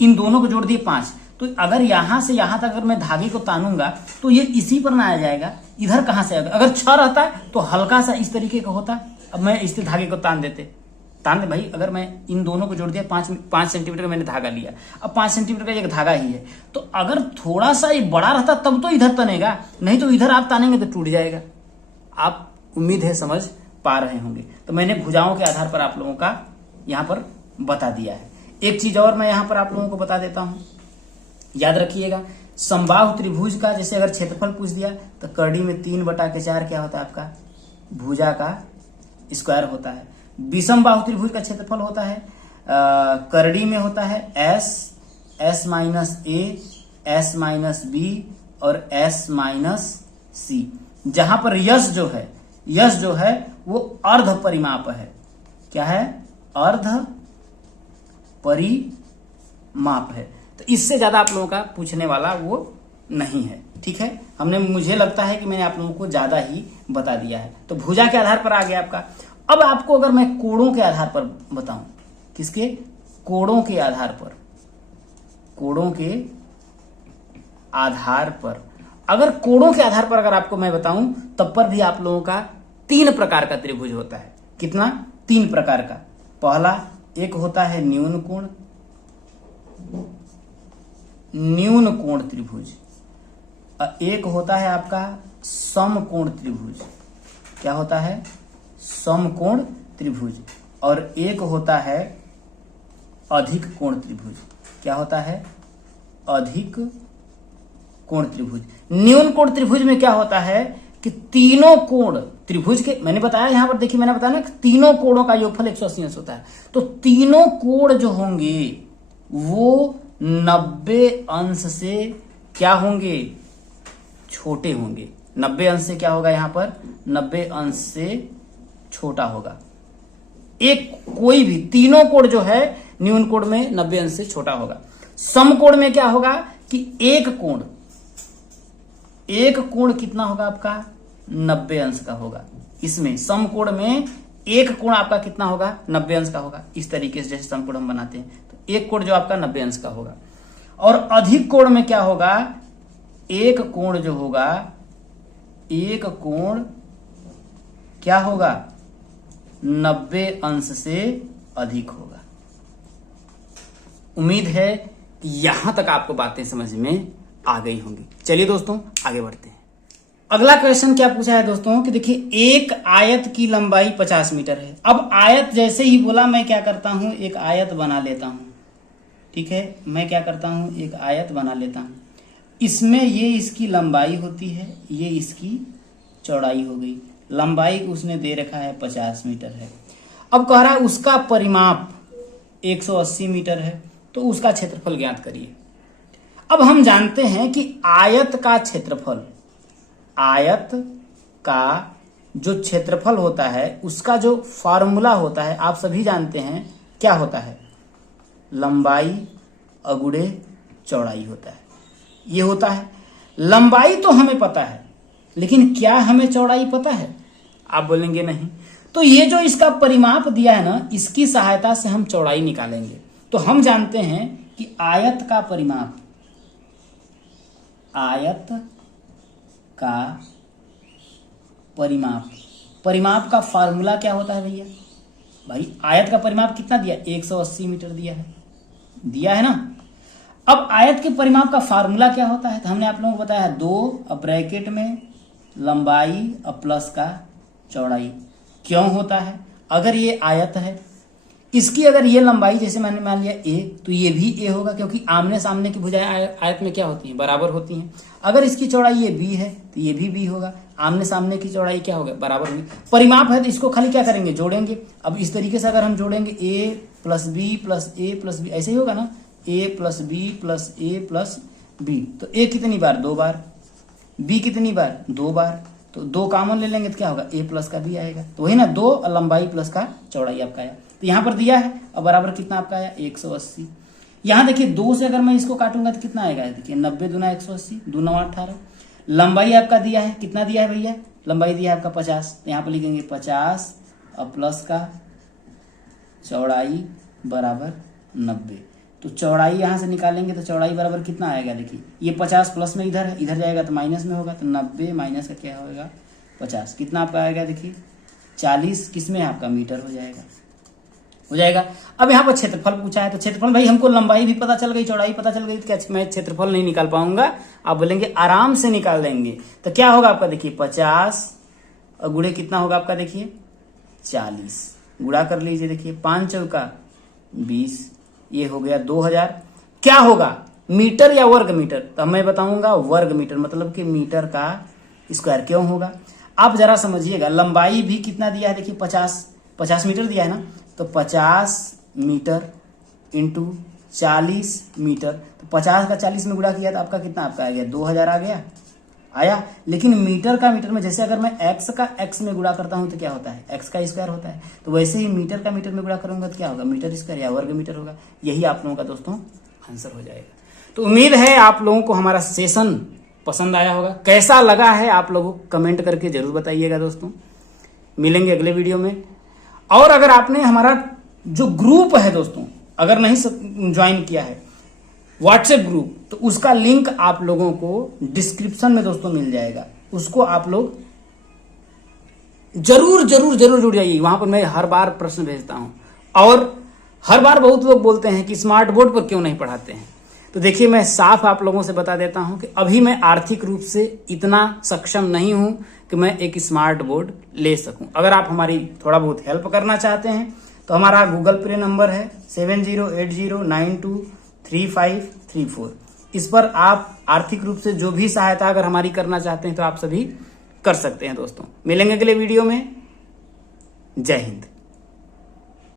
इन दोनों को जोड़ दिए 5, तो अगर यहां से यहां तक अगर मैं धागे को तानूंगा तो ये इसी पर ना आ जाएगा, इधर कहां से आएगा। अगर 6 रहता है तो हल्का सा इस तरीके का होता। अब मैं इससे धागे को तान दे भाई, अगर मैं इन दोनों को जोड़ दिया, 5 सेंटीमीटर का मैंने धागा लिया, अब 5 सेंटीमीटर का एक धागा ही है, तो अगर थोड़ा सा ये बड़ा रहता तब तो इधर तनेगा, नहीं तो इधर आप तानेंगे तो टूट जाएगा। आप उम्मीद है समझ पा रहे होंगे। तो मैंने भुजाओं के आधार पर आप लोगों का यहां पर बता दिया है। एक चीज और मैं यहां पर आप लोगों को बता देता हूं, याद रखिएगा। समबाहु त्रिभुज का जैसे अगर क्षेत्रफल पूछ दिया तो करड़ी में 3/4 क्या होता है आपका, भुजा का स्क्वायर होता है। विषम बाहु त्रिभुज का क्षेत्रफल होता है, करड़ी में होता है s माइनस ए, s माइनस बी और s माइनस सी। जहां पर यश जो है वो अर्ध परिमाप है। क्या है, अर्ध परिमाप है। तो इससे ज्यादा आप लोगों का पूछने वाला वो नहीं है, ठीक है। मुझे लगता है कि मैंने आप लोगों को ज्यादा ही बता दिया है। तो भुजा के आधार पर आ गया आपका। अब आपको अगर मैं कोणों के आधार पर बताऊं, किसके, कोणों के आधार पर, कोणों के आधार पर, अगर कोणों के आधार पर अगर आपको मैं बताऊं तब पर भी आप लोगों का 3 प्रकार का त्रिभुज होता है। कितना, 3 प्रकार का। पहला एक होता है न्यून कोण त्रिभुज, एक होता है आपका समकोण त्रिभुज। क्या होता है, समकोण त्रिभुज। और एक होता है अधिक कोण त्रिभुज। क्या होता है, अधिक कोण त्रिभुज। न्यून कोण त्रिभुज में क्या होता है कि तीनों कोण त्रिभुज के, मैंने बताया यहां पर देखिए, मैंने बताया ना कि तीनों कोणों का योगफल 180 अंश होता है। तो तीनों कोण जो होंगे वो 90 अंश से क्या होंगे, छोटे होंगे। 90 अंश से क्या होगा, यहां पर 90 अंश से छोटा होगा। एक कोई भी तीनों कोण जो है न्यून कोण में 90 अंश से छोटा होगा। समकोण में क्या होगा कि एक कोण कितना होगा आपका, 90 अंश का होगा। इसमें समकोण में एक कोण आपका कितना होगा, 90 अंश का होगा। इस तरीके से जैसे समकोण हम बनाते हैं तो एक कोण जो आपका 90 अंश का होगा। और अधिक कोण में क्या होगा, एक कोण जो होगा, एक कोण क्या होगा, 90 अंश से अधिक होगा। उम्मीद है कि यहां तक आपको बातें समझ में आ गई होंगी। चलिए दोस्तों आगे बढ़ते हैं। अगला क्वेश्चन क्या पूछा है दोस्तों कि देखिए, एक आयत की लंबाई 50 मीटर है। अब आयत जैसे ही बोला, मैं क्या करता हूं, एक आयत बना लेता हूं। ठीक है, मैं क्या करता हूं, एक आयत बना लेता हूं। इसमें ये इसकी लंबाई होती है, ये इसकी चौड़ाई हो गई। लंबाई उसने दे रखा है 50 मीटर है। अब कह रहा है उसका परिमाप 180 मीटर है, तो उसका क्षेत्रफल ज्ञात करिए। अब हम जानते हैं कि आयत का जो क्षेत्रफल होता है उसका जो फॉर्मूला होता है आप सभी जानते हैं, क्या होता है, लंबाई अगुणे चौड़ाई होता है। ये होता है। लंबाई तो हमें पता है, लेकिन क्या हमें चौड़ाई पता है? आप बोलेंगे नहीं। तो ये जो इसका परिमाप दिया है ना, इसकी सहायता से हम चौड़ाई निकालेंगे। तो हम जानते हैं कि आयत का परिमाप का फॉर्मूला क्या होता है भैया, भाई आयत का परिमाप कितना दिया, 180 मीटर दिया है ना। अब आयत के परिमाप का फार्मूला क्या होता है, तो हमने आप लोगों को बताया है 2 अब ब्रैकेट में लंबाई अब प्लस का चौड़ाई। क्यों होता है, अगर ये आयत है, इसकी अगर ये लंबाई जैसे मैंने मान लिया a, तो ये भी a होगा, क्योंकि आमने सामने की भुजाएं आयत में क्या होती हैं, बराबर होती हैं। अगर इसकी चौड़ाई ये b है तो ये भी b होगा, आमने सामने की चौड़ाई क्या होगा, बराबर होगी। परिमाप है तो इसको खाली क्या करेंगे, जोड़ेंगे। अब इस तरीके से अगर हम जोड़ेंगे a plus B plus A plus B, ऐसे ही होगा ना, a plus B plus A plus B. तो a कितनी बार, 2 बार, b कितनी बार, 2 बार, तो 2 कॉमन ले लेंगे तो क्या होगा, a प्लस का b आएगा। तो वही ना, 2 लंबाई प्लस का चौड़ाई आपका आया। तो यहां पर दिया है, अब बराबर कितना आपका आया, 180। यहां देखिए 2 से अगर मैं इसको काटूंगा तो कितना आएगा, देखिए 90 दूना 180, 2 9 18। लंबाई आपका दिया है, कितना दिया है भैया, लंबाई दिया है आपका 50, तो यहाँ पर लिखेंगे 50 और प्लस का चौड़ाई बराबर 90। तो चौड़ाई यहां से निकालेंगे तो चौड़ाई बराबर कितना आएगा, देखिए ये 50 प्लस में इधर है, इधर जाएगा तो माइनस में होगा, तो 90 माइनस का क्या होगा, 50, कितना आपका आएगा, देखिए 40 किसमें आपका मीटर हो जाएगा। अब यहाँ पर क्षेत्रफल पूछा है, तो क्षेत्रफल भाई हमको लंबाई भी पता चल गई, चौड़ाई पता चल गई, तो क्या मैं क्षेत्रफल नहीं निकाल पाऊंगा, आप बोलेंगे आराम से निकाल देंगे। तो क्या होगा आपका, देखिए 50 और गुणे कितना होगा आपका, देखिए 40, गुणा कर लीजिए, देखिए 5 चौका 20, ये हो गया 2000। क्या होगा, मीटर या वर्ग मीटर, तो मैं बताऊंगा वर्ग मीटर, मतलब कि मीटर का स्क्वायर। क्यों होगा, आप जरा समझिएगा, लंबाई भी कितना दिया है, देखिए 50 मीटर दिया है ना, तो 50 मीटर इंटू 40 मीटर, तो 50 का 40 में गुणा किया तो आपका कितना आपका आ गया, 2000 आया। लेकिन मीटर का मीटर में, जैसे अगर मैं x का x में गुणा करता हूं तो क्या होता है, x का स्क्वायर होता है, तो वैसे ही मीटर का मीटर में गुणा करूंगा तो क्या होगा, मीटर स्क्वायर या वर्ग मीटर होगा। यही आप लोगों का दोस्तों आंसर हो जाएगा। तो उम्मीद है आप लोगों को हमारा सेशन पसंद आया होगा। कैसा लगा है आप लोगों को कमेंट करके जरूर बताइएगा दोस्तों। मिलेंगे अगले वीडियो में। और अगर आपने हमारा जो ग्रुप है दोस्तों, अगर नहीं ज्वाइन किया है व्हाट्सएप ग्रुप, तो उसका लिंक आप लोगों को डिस्क्रिप्शन में दोस्तों मिल जाएगा, उसको आप लोग जरूर जुड़ जाइए। वहां पर मैं हर बार प्रश्न भेजता हूं, और हर बार बहुत लोग बोलते हैं कि स्मार्ट बोर्ड पर क्यों नहीं पढ़ाते हैं। तो देखिए, मैं साफ आप लोगों से बता देता हूं कि अभी मैं आर्थिक रूप से इतना सक्षम नहीं हूं कि मैं एक स्मार्ट बोर्ड ले सकूं। अगर आप हमारी थोड़ा बहुत हेल्प करना चाहते हैं तो हमारा गूगल पे नंबर है 7080923534। इस पर आप आर्थिक रूप से जो भी सहायता अगर हमारी करना चाहते हैं तो आप सभी कर सकते हैं दोस्तों। मिलेंगे अगले वीडियो में। जय हिंद।